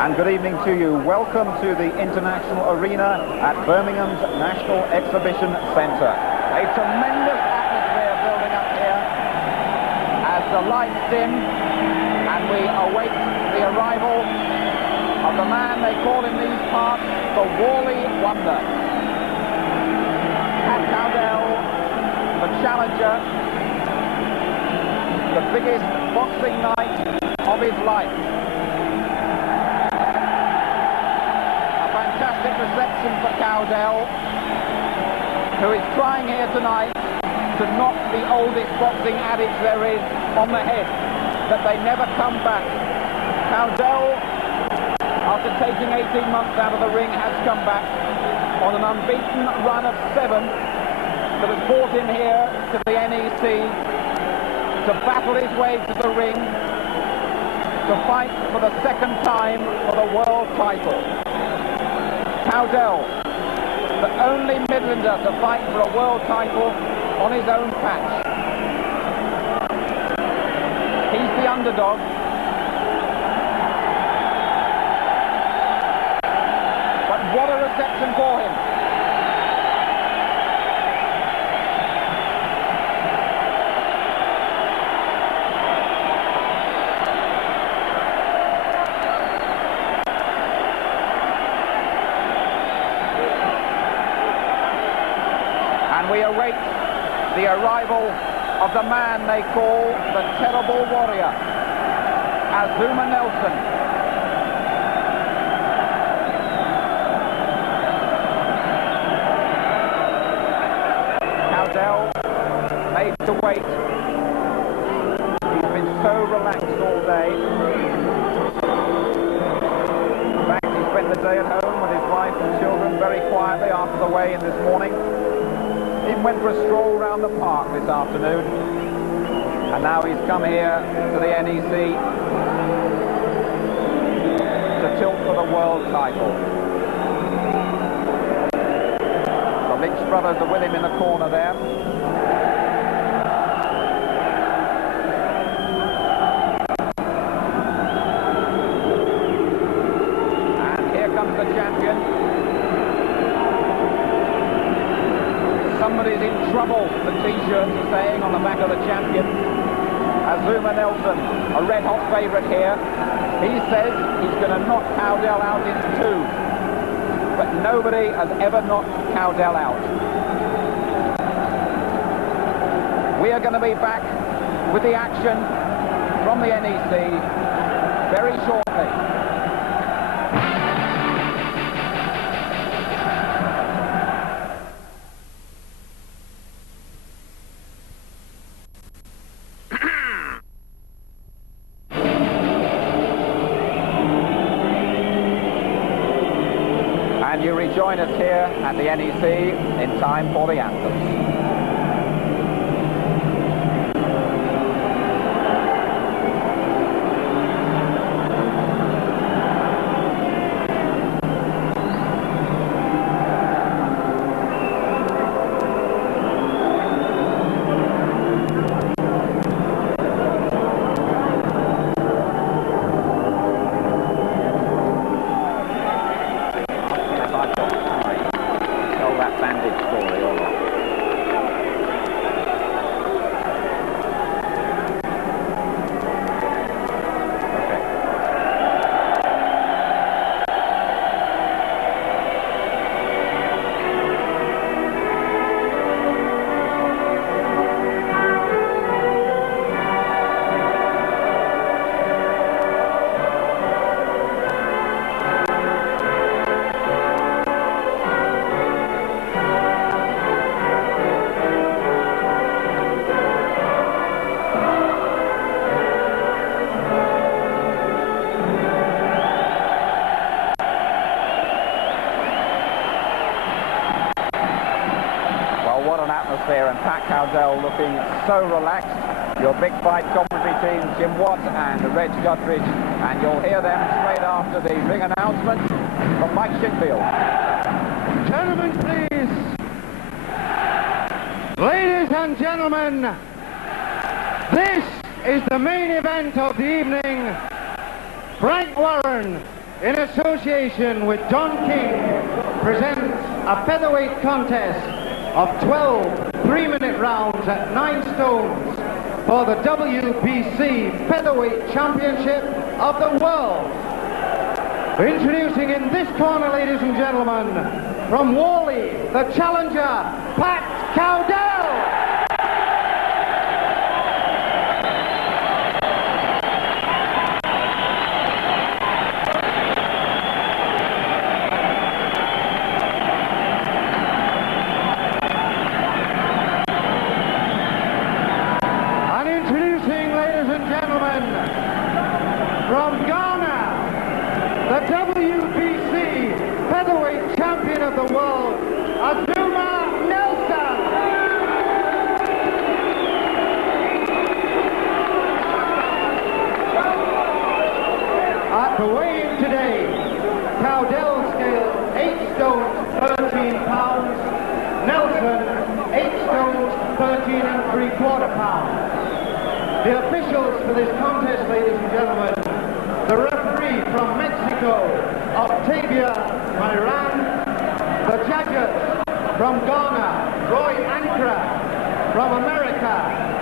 And good evening to you. Welcome to the International Arena at Birmingham's National Exhibition Centre. A tremendous atmosphere building up here as the lights dim and we await the arrival of the man they call in these parts the Wally Wonder. Cowdell, the challenger, the biggest boxing night of his life. Fantastic reception for Cowdell, who is trying here tonight to knock the oldest boxing adage there is on the head, that they never come back. Cowdell, after taking 18 months out of the ring, has come back on an unbeaten run of 7 that has brought him here to the NEC to battle his way to the ring, to fight for the second time for the world title. Cowdell, the only Midlander to fight for a world title on his own patch. He's the underdog. But what a reception for him. We await the arrival of the man they call the terrible warrior, Azumah Nelson. Cowdell made to wait. He's been so relaxed all day. In fact, he spent the day at home with his wife and children very quietly after the weigh-in this morning. He went for a stroll around the park this afternoon, and now he's come here to the NEC to tilt for the world title. The Lynch brothers are with him in the corner there. And here comes the champion. Somebody's in trouble, the T-shirts are saying on the back of the champion. Azumah Nelson, a red-hot favourite here. He says he's going to knock Cowdell out in 2. But nobody has ever knocked Cowdell out. We are going to be back with the action from the NEC very shortly. And you rejoin us here at the NEC in time for the anthems. And Pat Cowdell looking so relaxed. Your big fight commentary team, Jim Watt and Reg Guthridge, and you'll hear them straight after the ring announcement from Mike Shinfield. Gentlemen, please. Ladies and gentlemen, this is the main event of the evening. Frank Warren in association with Don King, presents a featherweight contest of 12 3-minute rounds at 9 stones for the WBC Featherweight Championship of the world. Introducing in this corner, ladies and gentlemen, from Whalley, the challenger, Pat Cowdell. From Ghana, the WBC Featherweight Champion of the world, Azumah Nelson. At the weigh-in today, Cowdell scale 8 stones, 13 pounds. Nelson, 8 stones, 13 3/4 pounds. The officials for this contest, ladies and gentlemen, the referee from Mexico, Octavia Mariran, the judges from Ghana, Roy Ankra, from America,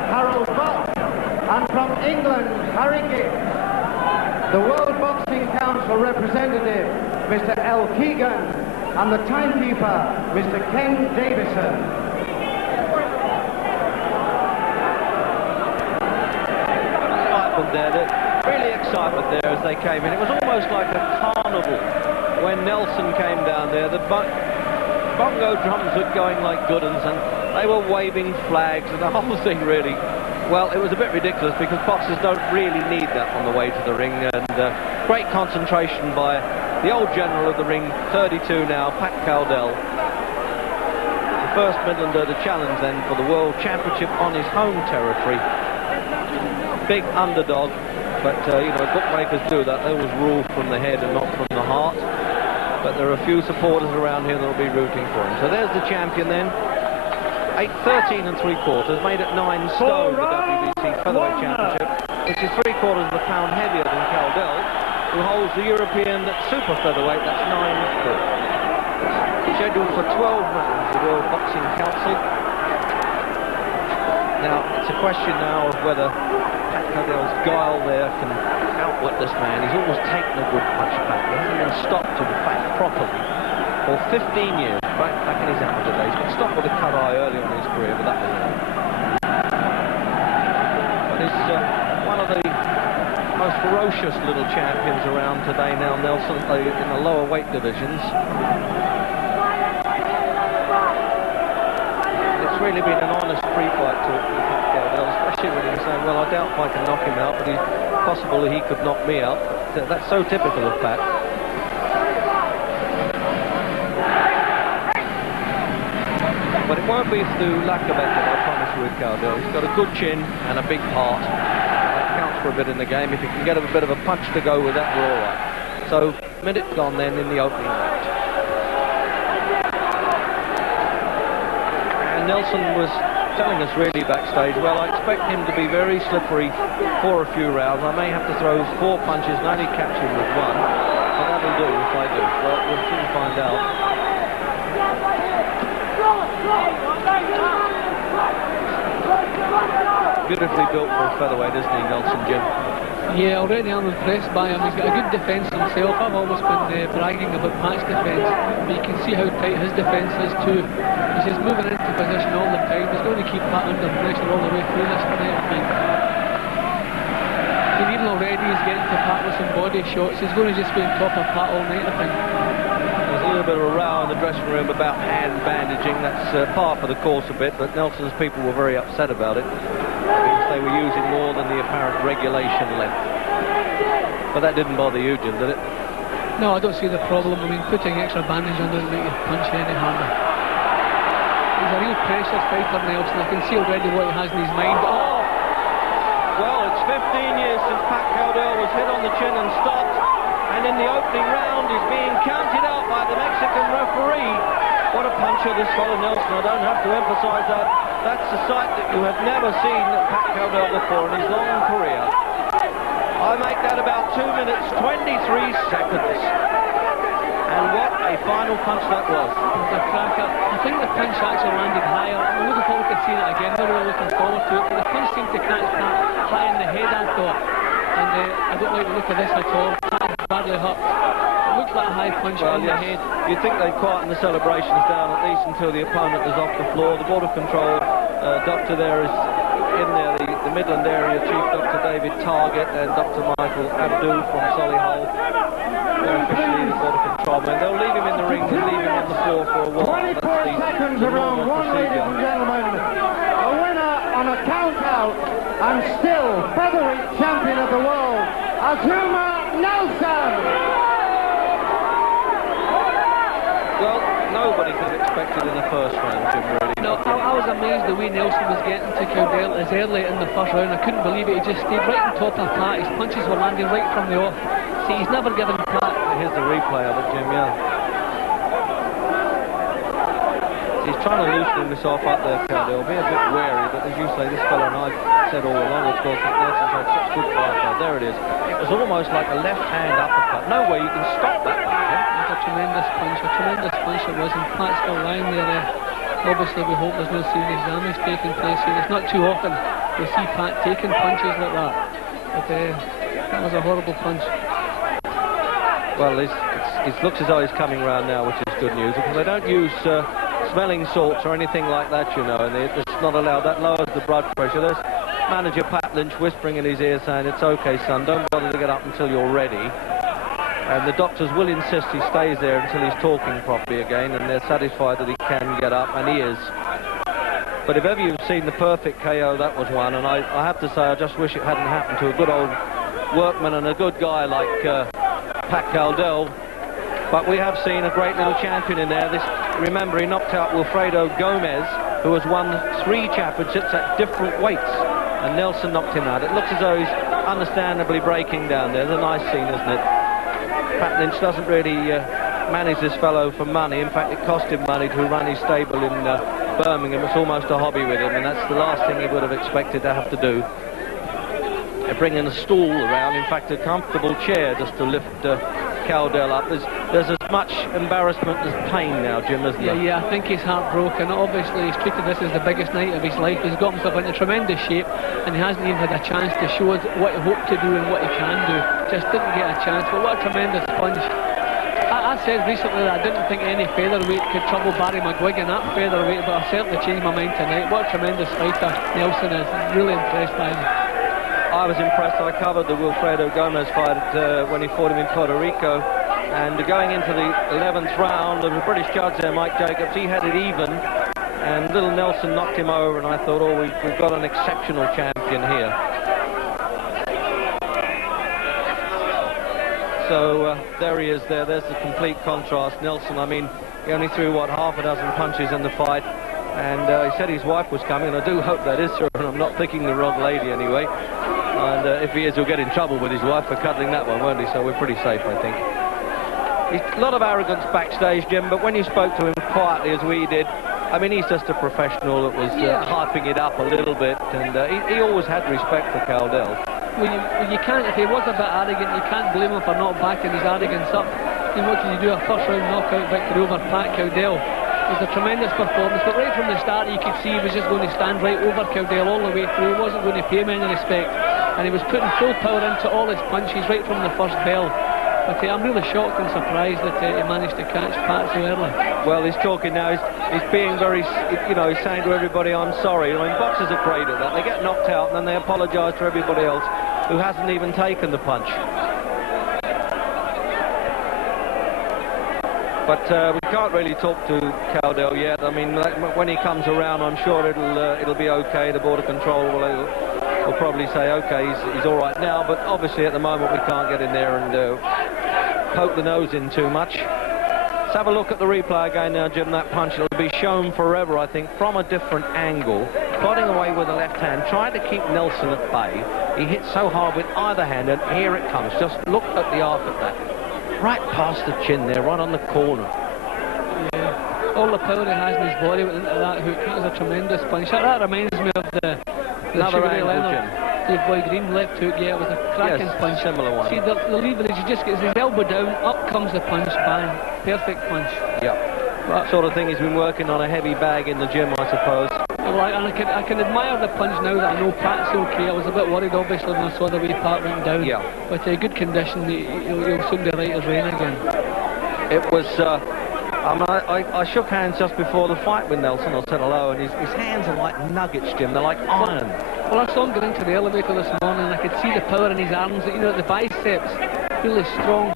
Harold Buck, and from England, Harry Gibbs, the World Boxing Council representative, Mr. El Keegan, and the timekeeper, Mr. Ken Davison. There, really excitement there as they came in. It was almost like a carnival when Nelson came down there. The bongo drums were going like good uns, and they were waving flags and the whole thing really. Well, it was a bit ridiculous because boxers don't really need that on the way to the ring, and great concentration by the old general of the ring, 32 now, Pat Cowdell. The first Midlander to challenge then for the World Championship on his home territory. Big underdog, but you know, bookmakers do that. They always rule from the head and not from the heart. But there are a few supporters around here that will be rooting for him. So there's the champion then. 13 3/4, made at 9 stone, the WBC Featherweight Championship, which is 3/4 of a pound heavier than Cowdell, who holds the European Super Featherweight, that's 9 foot. Scheduled for 12 rounds, the World Boxing Council. Now, it's a question now of whether Pat Cowdell's guile there can outwit this man. He's always taken a good punch back. He hasn't been stopped, in fact, properly for 15 years, right back in his amateur days. He got stopped with a cut eye early on in his career, but that was it. But he's one of the most ferocious little champions around today now, Nelson, in the lower weight divisions. It's really been an honest free fight talk with Pat Cowdell, especially when he was saying, well, I doubt if I can knock him out, but it's possible that he could knock me out. That's so typical of Pat. But it won't be through lack of effort, I promise you, with Cowdell. He's got a good chin and a big heart. That counts for a bit in the game. If he can get a bit of a punch to go with that, we're all right. So, minute gone then in the opening round. Nelson was telling us really backstage, well, I expect him to be very slippery for a few rounds. I may have to throw 4 punches and only catch him with 1, but that'll do if I do. Well, we'll soon find out. Beautifully built for a featherweight, isn't he, Nelson, Jim? Yeah, already I'm impressed by him. He's got a good defence himself. I've always been bragging about Pat's defence, but you can see how tight his defence is too. He's just moving into position all the time. He's going to keep Pat under pressure all the way through this fight, I think. And even already he's getting to Pat with some body shots. He's going to just be on top of Pat all night, I think. There's a little bit of a row in the dressing room about hand bandaging. That's par for the course a bit, but Nelson's people were very upset about it because they were using more than the apparent regulation length. But that didn't bother you, Jim, did it? No, I don't see the problem. I mean, putting extra bandage on doesn't make you punch any harder. He's a real precious fighter, Nelson. I can see already what he has in his mind. Oh! Well, it's 15 years since Pat Cowdell was hit on the chin and stopped. And in the opening round, he's being counted out by the Mexican referee. What a puncher this fellow Nelson. I don't have to emphasize that. That's a sight that you have never seen Pat Cowdell before in his long career. I make that about 2 minutes, 23 seconds. And what a final punch that was. It was a cracker. I think the punch actually landed higher. I'm looking forward to seeing it again. I'm really looking forward to it. But the punch seemed to catch Pat high in the head, I thought. And I don't like the look of this at all. Pat is badly hurt. It looks like a high punch on the head. You'd think they'd quieten the celebrations down at least until the opponent is off the floor. The border control doctor there is in there, the Midland Area Chief Dr. David Target and Dr. Michael Abdu from Solihull. They're officially the border control men. They'll leave him in the ring and leave him on the floor for a while. 24 seconds of round one, ladies and gentlemen. A winner on a count-out and still featherweight champion of the world, Azumah Nelson. Well, nobody could have expected in the first round, Jim, really. No, I was amazed the way Nelson was getting to Cowdell as early in the first round. I couldn't believe it. He just stayed right on top of Pat. His punches were landing right from the off. See, he's never given Pat. Here's the replay of it, Jim, yeah. He's trying to loosen this off up there, Cowdell. Be a bit wary, but as you say, this fella, and I've said all along, of course, that Nelson's had such good fight now. There it is. It was almost like a left-hand uppercut. No way you can stop that one, Jim. It was a tremendous punch it was, and Pat's still lying there. Obviously, we hope there's no serious damage taking place here. It's not too often we see Pat taking punches like that, but that was a horrible punch. Well, it looks as though he's coming round now, which is good news, because they don't use smelling salts or anything like that, you know, and it's not allowed. That lowers the blood pressure. There's manager Pat Lynch whispering in his ear saying, "It's okay, son, don't bother to get up until you're ready." And the doctors will insist he stays there until he's talking properly again, and they're satisfied that he can get up, and he is. But if ever you've seen the perfect KO, that was one, and I have to say, I just wish it hadn't happened to a good old workman and a good guy like Pat Cowdell. But we have seen a great little champion in there. Remember, he knocked out Wilfredo Gomez, who has won 3 championships at different weights, and Nelson knocked him out. It looks as though he's understandably breaking down there. It's a nice scene, isn't it? Pat Lynch doesn't really manage this fellow for money. In fact, it cost him money to run his stable in Birmingham. It's almost a hobby with him, and that's the last thing he would have expected to have to do. They're bringing a stool around, in fact, a comfortable chair just to lift Cowdell up. There's as much embarrassment as pain now, Jim, isn't there? Yeah, I think he's heartbroken. Obviously, he's treated this as the biggest night of his life. He's got himself into tremendous shape, and he hasn't even had a chance to show us what he hoped to do and what he can do. Just didn't get a chance, but what a tremendous punch. I said recently that I didn't think any featherweight could trouble Barry McGuigan at featherweight, but I've certainly changed my mind tonight. What a tremendous fighter Nelson is. I'm really impressed by him. I was impressed. I covered the Wilfredo Gomez fight when he fought him in Puerto Rico, and going into the 11th round, there was a British judge there, Mike Jacobs. He had it even, and little Nelson knocked him over, and I thought, oh, we've got an exceptional champion here. So there he is there. There's the complete contrast. Nelson, I mean, he only threw, what, half a dozen punches in the fight. And he said his wife was coming, and I do hope that is her, and I'm not thinking the wrong lady anyway. And if he is, he'll get in trouble with his wife for cuddling that one, won't he? So we're pretty safe, I think. A lot of arrogance backstage, Jim, but when you spoke to him quietly as we did, I mean, he's just a professional that was hyping it up a little bit, and he always had respect for Cowdell. Well, you can't, if he was a bit arrogant, you can't blame him for not backing his arrogance up. And what can you do? A first-round knockout victory over Pat Cowdell. It was a tremendous performance, but right from the start you could see he was just going to stand right over Cowdell all the way through. He wasn't going to pay him any respect, and he was putting full power into all his punches right from the first bell. But I'm really shocked and surprised that he managed to catch Pat so early. Well, he's talking now. He's being very, you know, he's saying to everybody, "I'm sorry." I mean, boxers are great at that. They get knocked out and then they apologise to everybody else who hasn't even taken the punch. But we can't really talk to Cowdell yet. I mean, when he comes around, I'm sure it'll be okay. The border control will probably say, okay, he's all right now. But obviously, at the moment, we can't get in there and poke the nose in too much. Let's have a look at the replay again now, Jim. That punch, it'll be shown forever, I think, from a different angle. Plodding away with the left hand, trying to keep Nelson at bay. He hit so hard with either hand, and here it comes. Just look at the arc of that. Right past the chin there, right on the corner. Yeah, all the power he has in his body went into that hook. That was a tremendous punch. That reminds me of the another angle, Jim. Dave Boy Green, left hook, yeah, it was a cracking Yes, punch. similar one. See, the leverage, he just gets his elbow down, up comes the punch, bang, perfect punch. Yeah. That sort of thing he's been working on, a heavy bag in the gym, I suppose. Well, I can admire the punch now that I know Pat's okay. I was a bit worried, obviously, when I saw the way Pat went down. Yeah. But good condition, he'll soon be right as rain again. It was, I shook hands just before the fight with Nelson. I said hello, and his hands are like nuggets, Jim. They're like iron. Well, I saw him get into the elevator this morning, and I could see the power in his arms, the biceps, really strong